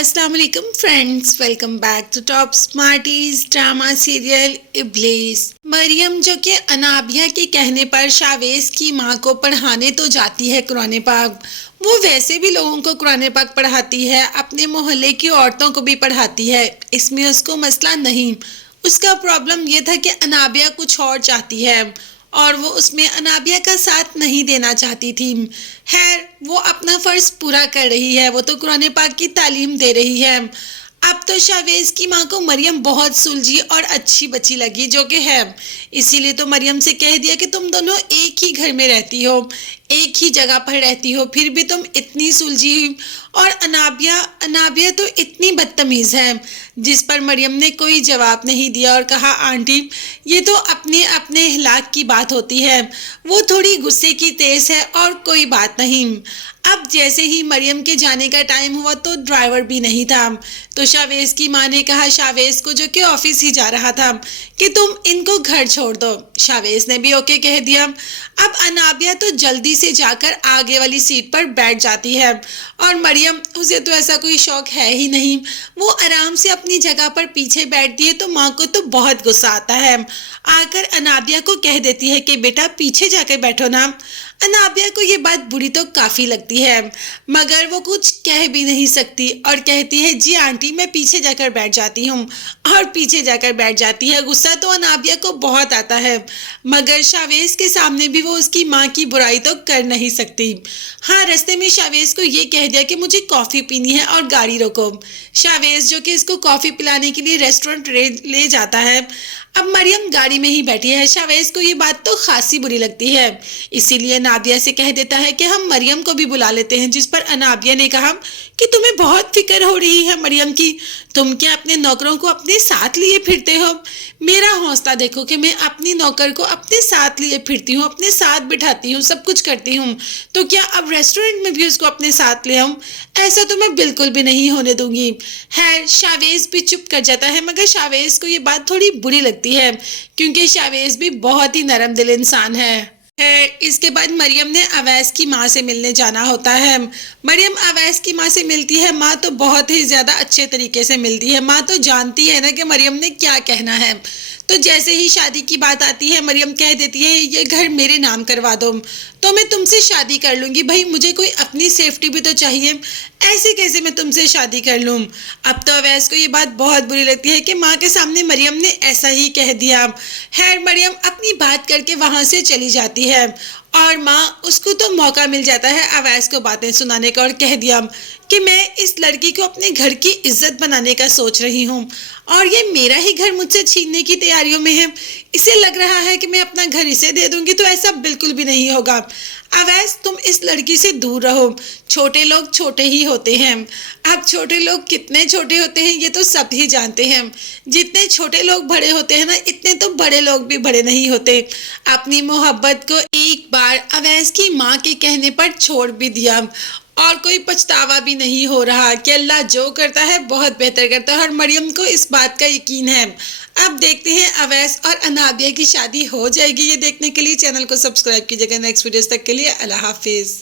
अस्सलाम वालेकुम friends, welcome back to top smarties drama serial Iblees. Maryam जो कि अनाबिया के कहने पर शावेज की माँ को पढ़ाने तो जाती है कुरान पाक, वो वैसे भी लोगों को कुरान पाक पढ़ाती है, अपने मोहल्ले की औरतों को भी पढ़ाती है, इसमें उसको मसला नहीं। उसका प्रॉब्लम ये था कि अनाबिया कुछ और चाहती है और वो उसमें अनाबिया का साथ नहीं देना चाहती थी। खैर, वो अपना फ़र्ज़ पूरा कर रही है, वो तो कुरान पाक की तालीम दे रही है। अब तो शावेज की माँ को मरियम बहुत सुलझी और अच्छी बच्ची लगी, जो कि है। इसीलिए तो मरियम से कह दिया कि तुम दोनों एक ही घर में रहती हो, एक ही जगह पर रहती हो, फिर भी तुम इतनी सुलझी हुई। और अनाबिया अनाबिया तो इतनी बदतमीज़ है, जिस पर मरियम ने कोई जवाब नहीं दिया और कहा, आंटी ये तो अपने अपने हिलाक की बात होती है, वो थोड़ी गुस्से की तेज़ है और कोई बात नहीं। अब जैसे ही मरियम के जाने का टाइम हुआ तो ड्राइवर भी नहीं था, तो शावेज की माँ ने कहा शावेज को, जो कि ऑफिस ही जा रहा था, कि तुम इनको घर छोड़ दो। शावेज ने भी ओके कह दिया। अब अनाबिया तो जल्दी से जाकर आगे वाली सीट पर बैठ जाती है और मरियम, उसे तो ऐसा कोई शौक है ही नहीं, वो आराम से अपनी जगह पर पीछे बैठती है। तो माँ को तो बहुत गुस्सा आता है, आकर अनाबिया को कह देती है कि बेटा पीछे जाकर बैठो ना। अनाबिया को ये बात बुरी तो काफ़ी लगती है, मगर वो कुछ कह भी नहीं सकती और कहती है, जी आंटी मैं पीछे जाकर बैठ जाती हूँ, और पीछे जाकर बैठ जाती है। गुस्सा तो अनाबिया को बहुत आता है, मगर शावेज के सामने भी वो उसकी माँ की बुराई तो कर नहीं सकती। हाँ, रास्ते में शावेज को ये कह दिया कि मुझे कॉफ़ी पीनी है और गाड़ी रोको। शावेज जो कि इसको कॉफ़ी पिलाने के लिए रेस्टोरेंट ले जाता है। अब मरियम गाड़ी में ही बैठी है। शावेज को ये बात तो खासी बुरी लगती है, इसीलिए नादिया से कह देता है कि हम मरियम को भी बुला लेते हैं, जिस पर अनाबिया ने कहा कि तुम्हें बहुत फिक्र हो रही है मरियम की, तुम क्या अपने नौकरों को अपने साथ लिए फिरते हो? मेरा हौसला देखो कि मैं अपनी नौकर को अपने साथ लिए फिरती हूँ, अपने साथ बिठाती हूँ, सब कुछ करती हूँ, तो क्या अब रेस्टोरेंट में भी उसको अपने साथ ले आऊँ? ऐसा तो मैं बिल्कुल भी नहीं होने दूंगी। है, शावेज भी चुप कर जाता है, मगर शावेज को ये बात थोड़ी बुरी लगती है, क्योंकि शावेज भी बहुत ही नरम दिल इंसान है। इसके बाद मरियम ने अवैस की माँ से मिलने जाना होता है। मरियम अवैस की माँ से मिलती है। माँ तो बहुत ही ज़्यादा अच्छे तरीके से मिलती है, माँ तो जानती है ना कि मरियम ने क्या कहना है। तो जैसे ही शादी की बात आती है, मरियम कह देती है, ये घर मेरे नाम करवा दो तो मैं तुमसे शादी कर लूँगी। भाई मुझे कोई अपनी सेफ्टी भी तो चाहिए, ऐसे कैसे मैं तुमसे शादी कर लूँ? अब तो अवैस को ये बात बहुत बुरी लगती है कि माँ के सामने मरियम ने ऐसा ही कह दिया। खैर, मरियम अपनी बात करके वहाँ से चली जाती है और माँ, उसको तो मौका मिल जाता है अवैस को बातें सुनाने का, और कह दिया कि मैं इस लड़की को अपने घर की इज्जत बनाने का सोच रही हूँ और ये मेरा ही घर मुझसे छीनने की तैयारियों में है। इसे लग रहा है कि मैं अपना घर इसे दे दूंगी, तो ऐसा बिल्कुल भी नहीं होगा। अवैस, तुम इस लड़की से दूर रहो, छोटे लोग छोटे ही होते हैं। अब छोटे लोग कितने छोटे होते हैं ये तो सब ही जानते हैं। जितने छोटे लोग बड़े होते हैं ना, इतने तो बड़े लोग भी बड़े नहीं होते। अपनी मोहब्बत को एक बार अवैस की माँ के कहने पर छोड़ भी दिया और कोई पछतावा भी नहीं हो रहा कि अल्लाह जो करता है बहुत बेहतर करता है, और मरियम को इस बात का यकीन है। अब देखते हैं अवैस और अनाबिया की शादी हो जाएगी। ये देखने के लिए चैनल को सब्सक्राइब कीजिएगा। नेक्स्ट वीडियोस तक के लिए अल्लाह हाफिज़।